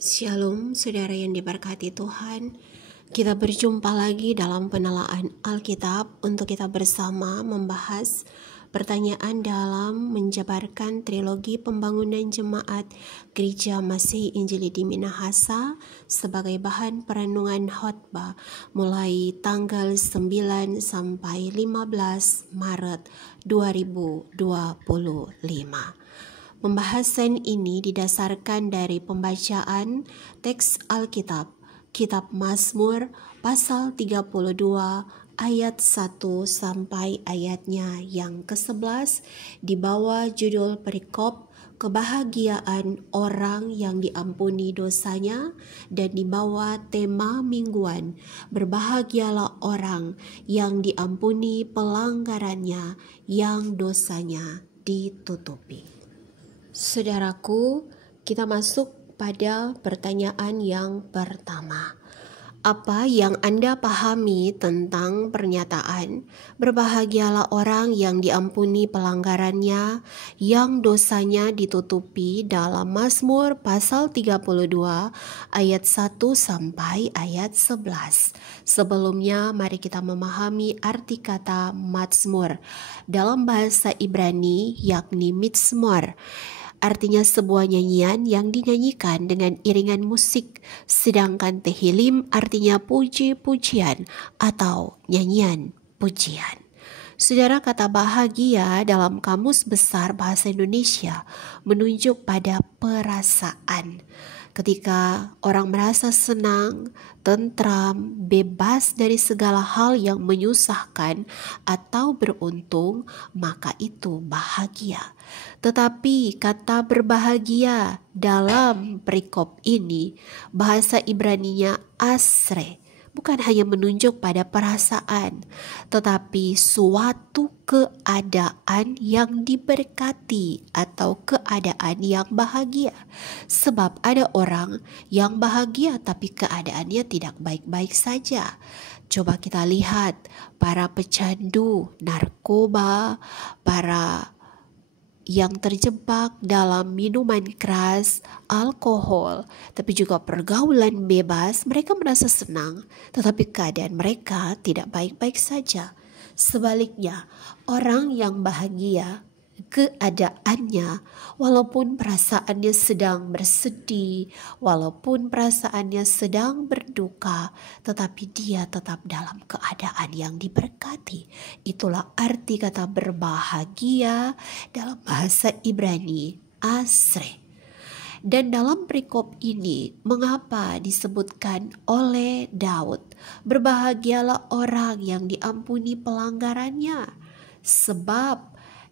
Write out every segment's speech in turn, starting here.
Shalom, saudara yang diberkati Tuhan. Kita berjumpa lagi dalam penelaan Alkitab untuk kita bersama membahas pertanyaan dalam menjabarkan trilogi pembangunan jemaat Gereja Masih Injili di Minahasa sebagai bahan perenungan khotbah mulai tanggal 9 sampai 15 Maret 2025. Pembahasan ini didasarkan dari pembacaan teks Alkitab, Kitab Mazmur pasal 32 ayat 1 sampai ayatnya yang ke-11 di bawah judul perikop kebahagiaan orang yang diampuni dosanya dan di bawah tema mingguan berbahagialah orang yang diampuni pelanggarannya yang dosanya ditutupi. Saudaraku, kita masuk pada pertanyaan yang pertama. Apa yang Anda pahami tentang pernyataan berbahagialah orang yang diampuni pelanggarannya, yang dosanya ditutupi dalam Mazmur pasal 32 ayat 1 sampai ayat 11. Sebelumnya mari kita memahami arti kata Mazmur dalam bahasa Ibrani yakni Mizmor. Artinya sebuah nyanyian yang dinyanyikan dengan iringan musik, sedangkan Tehillim artinya puji-pujian atau nyanyian pujian. Saudara, kata bahagia dalam Kamus Besar Bahasa Indonesia menunjuk pada perasaan. Ketika orang merasa senang, tentram, bebas dari segala hal yang menyusahkan atau beruntung, maka itu bahagia. Tetapi kata berbahagia dalam perikop ini, bahasa Ibraninya asre, bukan hanya menunjuk pada perasaan, tetapi suatu keadaan yang diberkati atau keadaan yang bahagia. Sebab ada orang yang bahagia tapi keadaannya tidak baik-baik saja. Coba kita lihat para pecandu narkoba, para yang terjebak dalam minuman keras, alkohol, tapi juga pergaulan bebas, mereka merasa senang, tetapi keadaan mereka tidak baik-baik saja. Sebaliknya, orang yang bahagia, keadaannya, walaupun perasaannya sedang bersedih, walaupun perasaannya sedang berduka, tetapi dia tetap dalam keadaan yang diberkati. Itulah arti kata berbahagia dalam bahasa Ibrani, asre. Dan dalam perikop ini, mengapa disebutkan oleh Daud, berbahagialah orang yang diampuni pelanggarannya? Sebab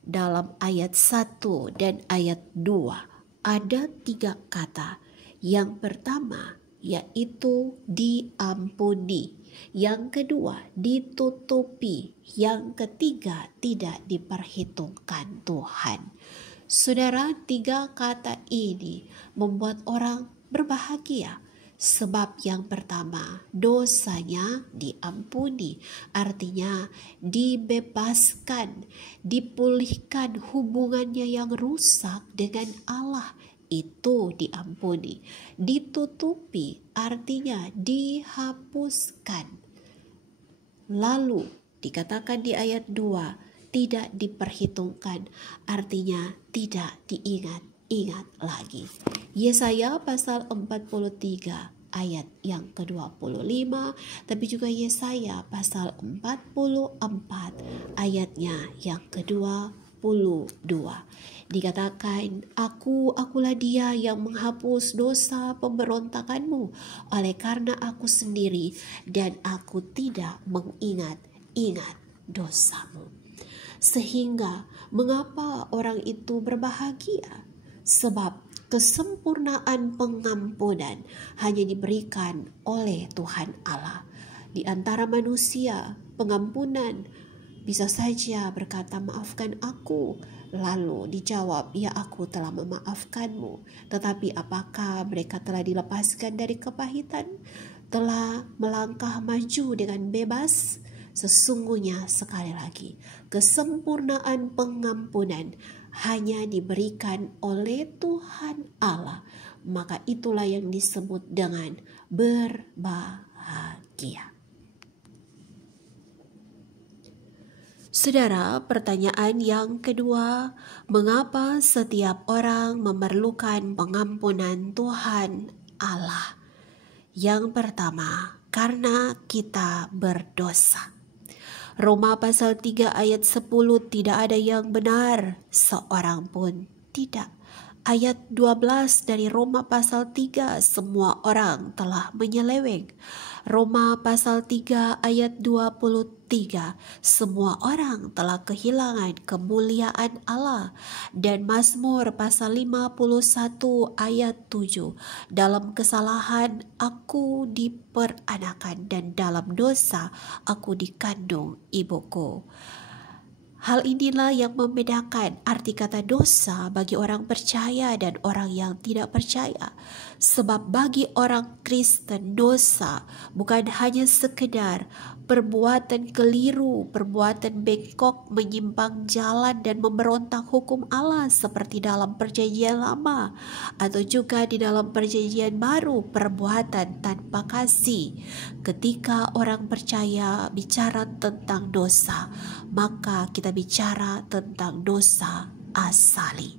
dalam ayat 1 dan ayat 2 ada 3 kata. Yang pertama yaitu diampuni, yang kedua ditutupi, yang ketiga tidak diperhitungkan Tuhan. Saudara, 3 kata ini membuat orang berbahagia. Sebab yang pertama, dosanya diampuni, artinya dibebaskan, dipulihkan hubungannya yang rusak dengan Allah, itu diampuni. Ditutupi, artinya dihapuskan. Lalu dikatakan di ayat 2, tidak diperhitungkan, artinya tidak diingat-ingat lagi. Yesaya pasal 43 ayat yang ke-25, tapi juga Yesaya pasal 44 ayatnya yang ke-22. Dikatakan, akulah dia yang menghapus dosa pemberontakanmu, oleh karena aku sendiri dan aku tidak mengingat-ingat dosamu. Sehingga mengapa orang itu berbahagia? Sebab kesempurnaan pengampunan hanya diberikan oleh Tuhan Allah. Di antara manusia, pengampunan bisa saja berkata maafkan aku, lalu dijawab ya aku telah memaafkanmu. Tetapi apakah mereka telah dilepaskan dari kepahitan? Telah melangkah maju dengan bebas? Sesungguhnya sekali lagi, kesempurnaan pengampunan hanya diberikan oleh Tuhan Allah, maka itulah yang disebut dengan berbahagia. Saudara, pertanyaan yang kedua, mengapa setiap orang memerlukan pengampunan Tuhan Allah? Yang pertama, karena kita berdosa. Roma pasal 3 ayat 10, tidak ada yang benar, seorang pun tidak. Ayat 12 dari Roma pasal 3, semua orang telah menyeleweng. Roma pasal 3 ayat 23, semua orang telah kehilangan kemuliaan Allah. Dan Mazmur pasal 51 ayat 7, dalam kesalahan aku diperanakan dan dalam dosa aku dikandung ibuku. Hal inilah yang membedakan arti kata dosa bagi orang percaya dan orang yang tidak percaya. Sebab bagi orang Kristen, dosa bukan hanya sekedar perbuatan keliru, perbuatan bengkok, menyimpang jalan dan memberontak hukum Allah seperti dalam perjanjian lama, atau juga di dalam perjanjian baru, perbuatan tanpa kasih. Ketika orang percaya bicara tentang dosa, maka kita bicara tentang dosa asali,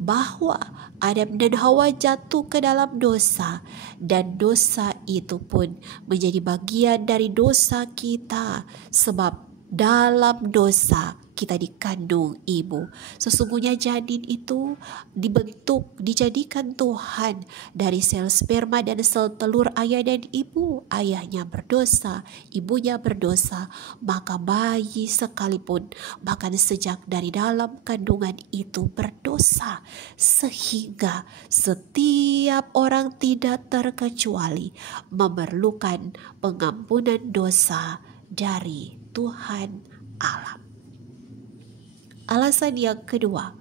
bahwa Adam dan Hawa jatuh ke dalam dosa, dan dosa itu pun menjadi bagian dari dosa kita, sebab dalam dosa kita dikandung ibu. Sesungguhnya janin itu dibentuk, dijadikan Tuhan dari sel sperma dan sel telur ayah dan ibu. Ayahnya berdosa, ibunya berdosa, maka bayi sekalipun bahkan sejak dari dalam kandungan itu berdosa. Sehingga setiap orang tidak terkecuali memerlukan pengampunan dosa dari Tuhan Allah. Alasan yang kedua,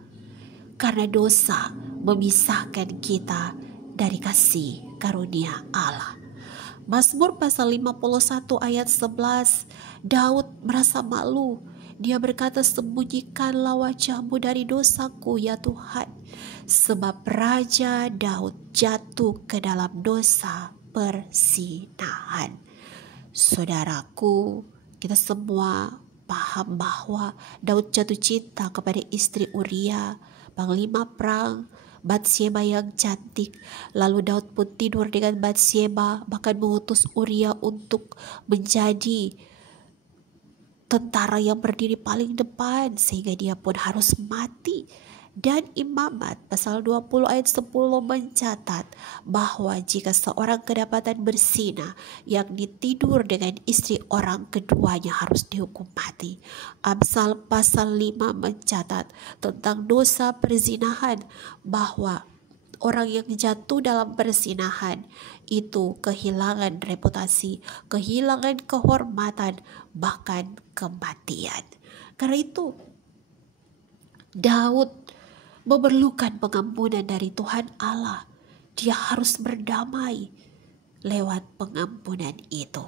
karena dosa memisahkan kita dari kasih karunia Allah. Mazmur pasal 51 ayat 11, Daud merasa malu. Dia berkata, sembunyikanlah wajahmu dari dosaku ya Tuhan. Sebab Raja Daud jatuh ke dalam dosa perzinahan. Saudaraku, kita semua paham bahwa Daud jatuh cinta kepada istri Uria, panglima perang Batsyeba yang cantik. Lalu Daud pun tidur dengan Batsyeba, bahkan mengutus Uria untuk menjadi tentara yang berdiri paling depan, sehingga dia pun harus mati. Dan Imamat pasal 20 ayat 10 mencatat bahwa jika seorang kedapatan berzina, yakni tidur dengan istri orang keduanya, harus dihukum mati. Amsal pasal 5 mencatat tentang dosa perzinahan, bahwa orang yang jatuh dalam perzinahan itu kehilangan reputasi, kehilangan kehormatan, bahkan kematian. Karena itu Daud memerlukan pengampunan dari Tuhan Allah. Dia harus berdamai lewat pengampunan itu.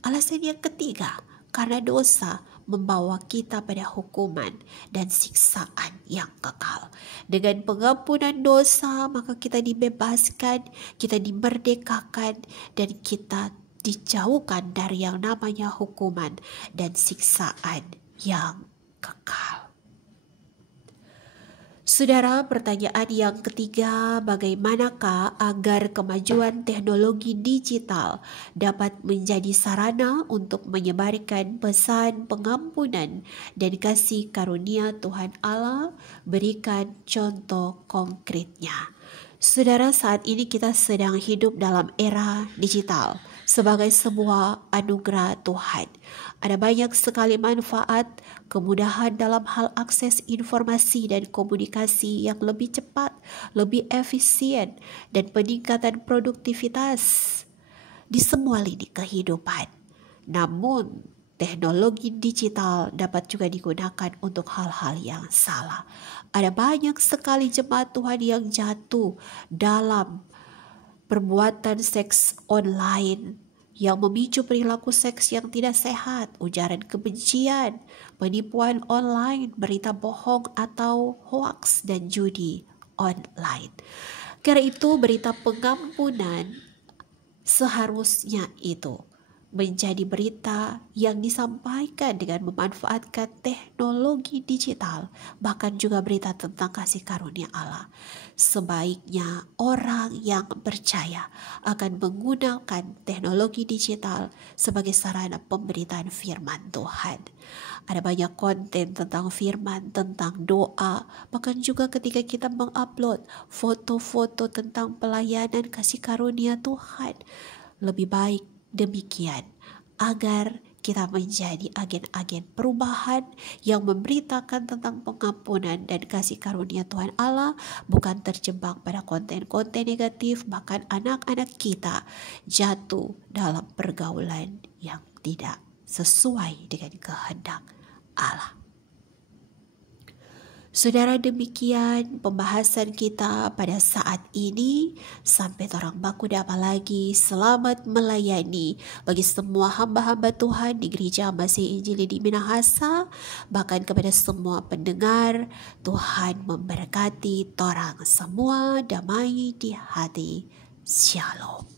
Alasan yang ketiga, karena dosa membawa kita pada hukuman dan siksaan yang kekal. Dengan pengampunan dosa, maka kita dibebaskan, kita dimerdekakan, dan kita dijauhkan dari yang namanya hukuman dan siksaan yang kekal. Saudara, pertanyaan yang ketiga, bagaimanakah agar kemajuan teknologi digital dapat menjadi sarana untuk menyebarkan pesan pengampunan dan kasih karunia Tuhan Allah? Berikan contoh konkretnya. Saudara, saat ini kita sedang hidup dalam era digital sebagai sebuah anugerah Tuhan. Ada banyak sekali manfaat, kemudahan dalam hal akses informasi dan komunikasi yang lebih cepat, lebih efisien, dan peningkatan produktivitas di semua lini kehidupan. Namun, teknologi digital dapat juga digunakan untuk hal-hal yang salah. Ada banyak sekali jemaat Tuhan yang jatuh dalam perbuatan seks online yang memicu perilaku seks yang tidak sehat, ujaran kebencian, penipuan online, berita bohong atau hoaks, dan judi online. Karena itu berita pengampunan seharusnya itu menjadi berita yang disampaikan dengan memanfaatkan teknologi digital, bahkan juga berita tentang kasih karunia Allah. Sebaiknya orang yang percaya akan menggunakan teknologi digital sebagai sarana pemberitaan firman Tuhan. Ada banyak konten tentang firman, tentang doa, bahkan juga ketika kita mengupload foto-foto tentang pelayanan kasih karunia Tuhan. Lebih baik demikian agar kita menjadi agen-agen perubahan yang memberitakan tentang pengampunan dan kasih karunia Tuhan Allah, bukan terjebak pada konten-konten negatif, bahkan anak-anak kita jatuh dalam pergaulan yang tidak sesuai dengan kehendak Allah. Saudara, demikian pembahasan kita pada saat ini. Sampai orang baku dapa lagi. Selamat melayani bagi semua hamba-hamba Tuhan di Gereja Masih Injili di Minahasa. Bahkan kepada semua pendengar, Tuhan memberkati torang semua, damai di hati. Shalom.